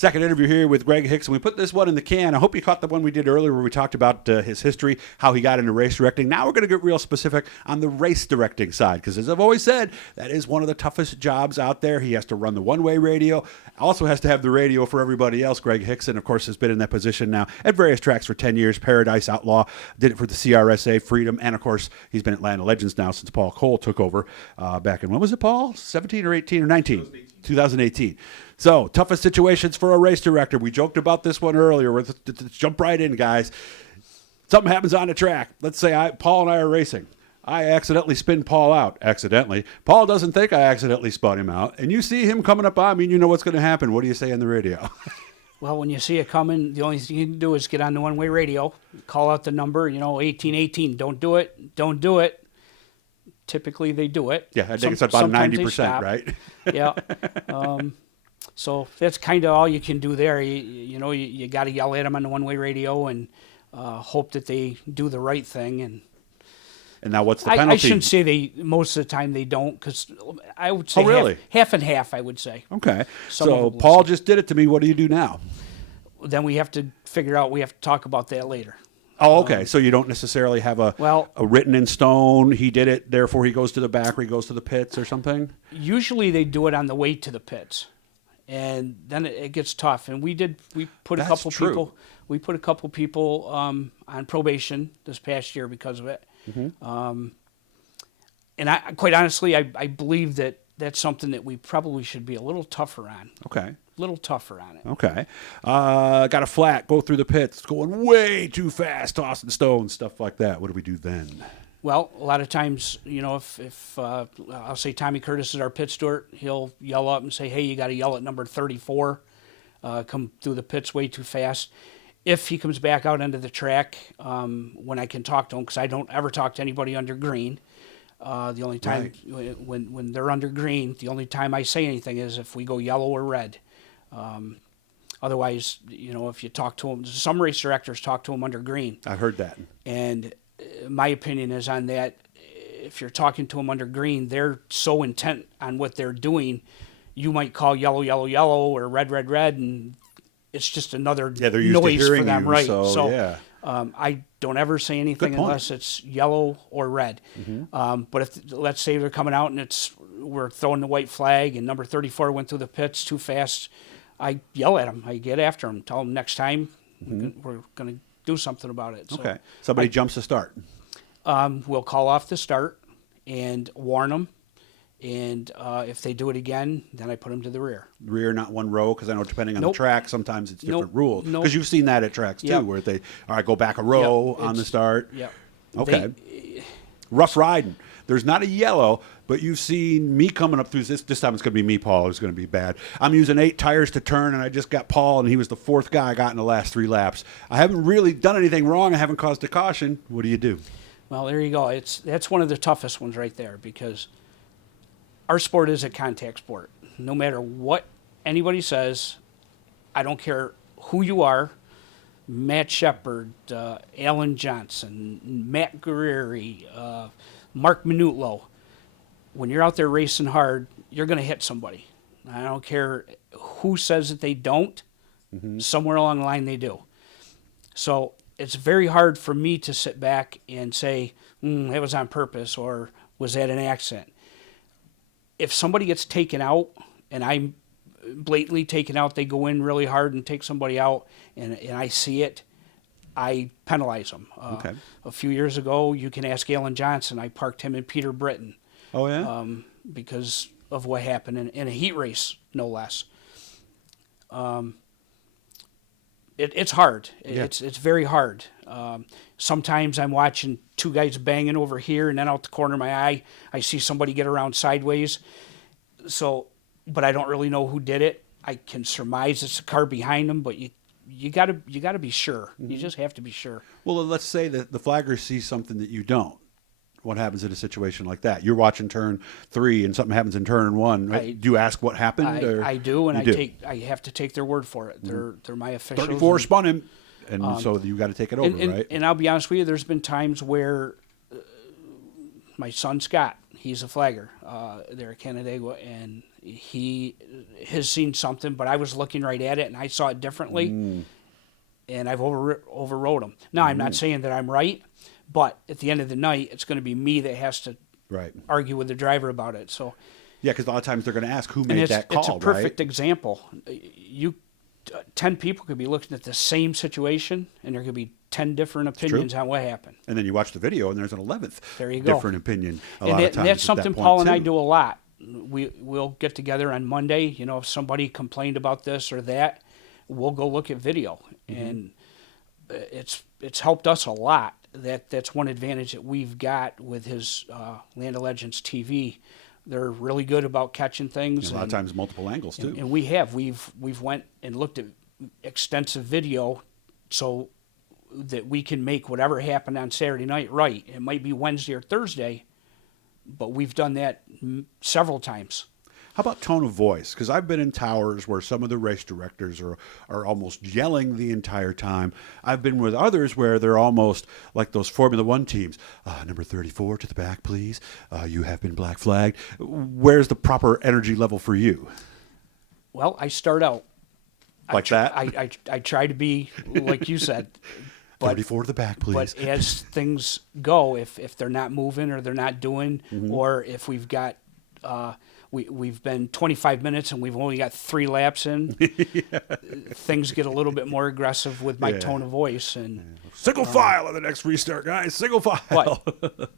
Second interview here with Greg Hixson. We put this one in the can. I hope you caught the one we did earlier where we talked about his history, how he got into race directing. Now we're going to get real specific on the race directing side because, as I've always said, that is one of the toughest jobs out there. He has to run the one-way radio, also has to have the radio for everybody else. Greg Hixson, of course, has been in that position now at various tracks for 10 years. Paradise, Outlaw, did it for the CRSA, Freedom, and, of course, he's been at Atlanta Legends now since Paul Cole took over back in, when was it, Paul? 17 or 18 or 19? 2018. So, toughest situations for a race director. We joked about this one earlier. Let's jump right in, guys. Something happens on the track. Let's say Paul and I are racing. I accidentally spin Paul out. Accidentally. Paul doesn't think I accidentally spun him out. And you see him coming up on me, and you know what's going to happen. What do you say on the radio? Well, when you see it coming, the only thing you can do is get on the one-way radio, call out the number, 1818. Don't do it. Don't do it. Typically, they do it. Yeah, I think it's about 90%, right? Yeah. So that's kind of all you can do there. You got to yell at them on the one-way radio and hope that they do the right thing. And now what's the penalty? I shouldn't say most of the time they don't, because I would say really? half and half, I would say. Okay. So Paul just did it to me. What do you do now? Then we have to figure out, we have to talk about that later. Oh, okay. So you don't necessarily have a written in stone, he did it, therefore he goes to the back or he goes to the pits or something? Usually they do it on the way to the pits. And then it gets tough. And we put a couple people on probation this past year because of it. Mm-hmm. And quite honestly, I believe that that's something that we probably should be a little tougher on. Okay. A little tougher on it. Okay. Got a flat, go through the pits, going way too fast, tossing stones, stuff like that. What do we do then? Well, a lot of times, if I'll say Tommy Curtis is our pit steward, he'll yell up and say, hey, you got to yell at number 34, come through the pits way too fast. If he comes back out into the track, when I can talk to him, because I don't ever talk to anybody under green. The only time when they're under green, the only time I say anything is if we go yellow or red. Otherwise, if you talk to them, some race directors talk to them under green. I heard that. And my opinion is on that, if you're talking to them under green, they're so intent on what they're doing, you might call yellow, yellow, yellow, or red, red, red, and it's just another noise for them, right? So I don't ever say anything unless it's yellow or red. Mm-hmm. But if, let's say they're coming out and we're throwing the white flag and number 34 went through the pits too fast, I yell at them. I get after them, tell them next time we're going to do something about it. So okay. Somebody jumps the start. We'll call off the start and warn them. And if they do it again, then I put them to the rear. Rear, not one row, because I know depending on the track, sometimes it's different rules. Because you've seen that at tracks too, where they, all right, go back a row on the start. Yep. Okay. Rough riding. There's not a yellow, but you've seen me coming up through this. This time it's going to be me, Paul. It's going to be bad. I'm using 8 tires to turn, and I just got Paul, and he was the 4th guy I got in the last 3 laps. I haven't really done anything wrong. I haven't caused a caution. What do you do? Well, there you go. That's one of the toughest ones right there, because our sport is a contact sport. No matter what anybody says, I don't care who you are, Matt Shepard, Alan Johnson, Matt Guerrieri, Mark Minutlo. When you're out there racing hard, you're going to hit somebody. I don't care who says that they don't. Mm-hmm. Somewhere along the line they do. So it's very hard for me to sit back and say, that was on purpose, or was that an accident? If somebody gets taken out and I'm blatantly taken out, they go in really hard and take somebody out, and I see it, I penalize them. Okay. A few years ago, you can ask Alan Johnson, I parked him in Peter Britton. Oh, yeah? Because of what happened in a heat race, no less. It's hard. Yeah. It's very hard. Sometimes I'm watching 2 guys banging over here, and then out the corner of my eye, I see somebody get around sideways. So, but I don't really know who did it. I can surmise it's a car behind them, but you gotta be sure. Mm-hmm. You just have to be sure. Well, let's say that the flagger sees something that you don't. What happens in a situation like that? You're watching turn 3 and something happens in turn 1. Right? Do you ask what happened? I do, and I have to take their word for it. They're my officials. 34 spun him, and so you got to take it over, right? And I'll be honest with you, there's been times where my son Scott. He's a flagger there at Canandaigua, and he has seen something, but I was looking right at it, and I saw it differently, and I've overrode him. Now, I'm not saying that I'm right, but at the end of the night, it's going to be me that has to argue with the driver about it. So, yeah, because a lot of times they're going to ask who made that call. It's a perfect example. 10 people could be looking at the same situation, and there could be 10 different opinions on what happened. And then you watch the video, and there's an 11th different opinion. And that's something Paul and I do a lot. We'll get together on Monday. You know, if somebody complained about this or that, we'll go look at video, and it's helped us a lot. That's one advantage that we've got with his Land of Legends TV. They're really good about catching things. And a lot of times multiple angles too. And we've went and looked at extensive video so that we can make whatever happened on Saturday night right. It might be Wednesday or Thursday, but we've done that several times. How about tone of voice? Because I've been in towers where some of the race directors are almost yelling the entire time. I've been with others where they're almost like those Formula One teams. Number 34 to the back, please. You have been black flagged. Where's the proper energy level for you? Well, I start out like that. I try to be like you said. 34 to the back, please. But as things go, if they're not moving or they're not doing, or if we've got we've been 25 minutes and we've only got 3 laps in, things get a little bit more aggressive with my tone of voice. And single file on the next restart, guys. Single file. But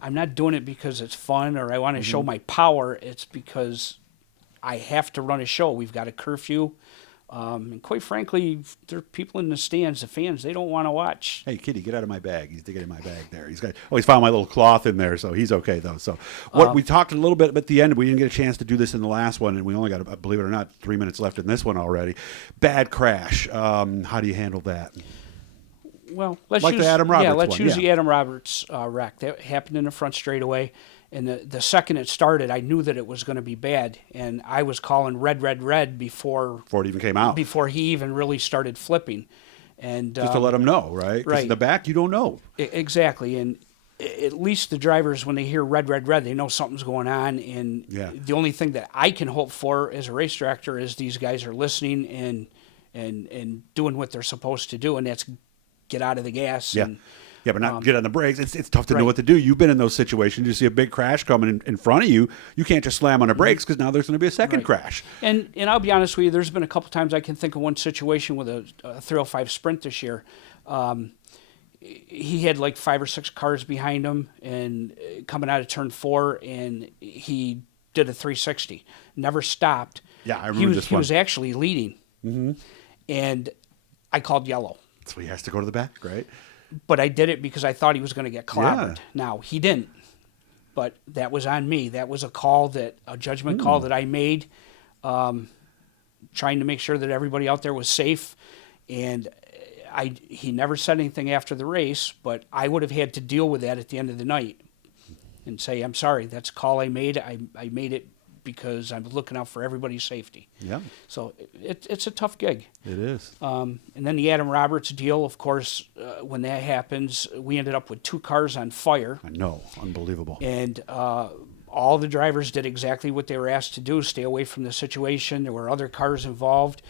I'm not doing it because it's fun or I want to show my power. It's because I have to run a show. We've got a curfew. And quite frankly, there are people in the stands, the fans, they don't want to watch. Hey, kitty, get out of my bag. He's digging in my bag there. He's found my little cloth in there, so he's okay, though. So we talked a little bit at the end. We didn't get a chance to do this in the last one, and we only got, believe it or not, 3 minutes left in this one already. Bad crash. How do you handle that? Well, let's use the Adam Roberts use the Adam Roberts wreck. That happened in the front straightaway. And the second it started, I knew that it was going to be bad. And I was calling red, red, red before it even came out. Before he even really started flipping. And just to let them know, right? Because in the back, you don't know. Exactly. And at least the drivers, when they hear red, red, red, they know something's going on. And the only thing that I can hope for as a race director is these guys are listening and doing what they're supposed to do. And that's get out of the gas. Yeah. Yeah, but not get on the brakes. It's tough to know what to do. You've been in those situations. You see a big crash coming in front of you. You can't just slam on the brakes because now there's going to be a second crash. And I'll be honest with you, there's been a couple times I can think of one situation with a 305 Sprint this year. He had like 5 or 6 cars behind him and coming out of turn 4, and he did a 360. Never stopped. Yeah, I remember this one. He was actually leading. And I called yellow. So he has to go to the back, right? But I did it because I thought he was going to get clobbered. Now, he didn't. But that was on me. That was a judgment call that I made, trying to make sure that everybody out there was safe. And he never said anything after the race, but I would have had to deal with that at the end of the night and say, I'm sorry, that's a call I made. I made it because I'm looking out for everybody's safety. Yeah. So it's a tough gig. It is. And then the Adam Roberts deal, of course, when that happens, we ended up with 2 cars on fire. I know. Unbelievable. And all the drivers did exactly what they were asked to do, stay away from the situation. There were other cars involved.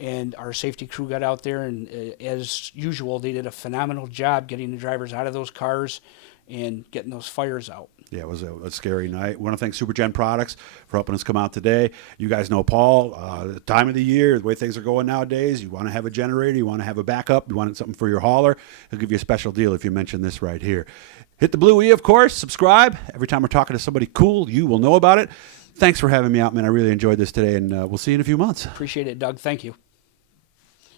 And our safety crew got out there, and as usual, they did a phenomenal job getting the drivers out of those cars and getting those fires out. Yeah, it was a scary night. I want to thank SuperGen Products for helping us come out today. You guys know Paul, the time of the year, the way things are going nowadays, you want to have a generator, you want to have a backup, you want something for your hauler, he'll give you a special deal if you mention this right here. Hit the blue E, of course, subscribe. Every time we're talking to somebody cool, you will know about it. Thanks for having me out, man. I really enjoyed this today, and we'll see you in a few months. Appreciate it, Doug. Thank you.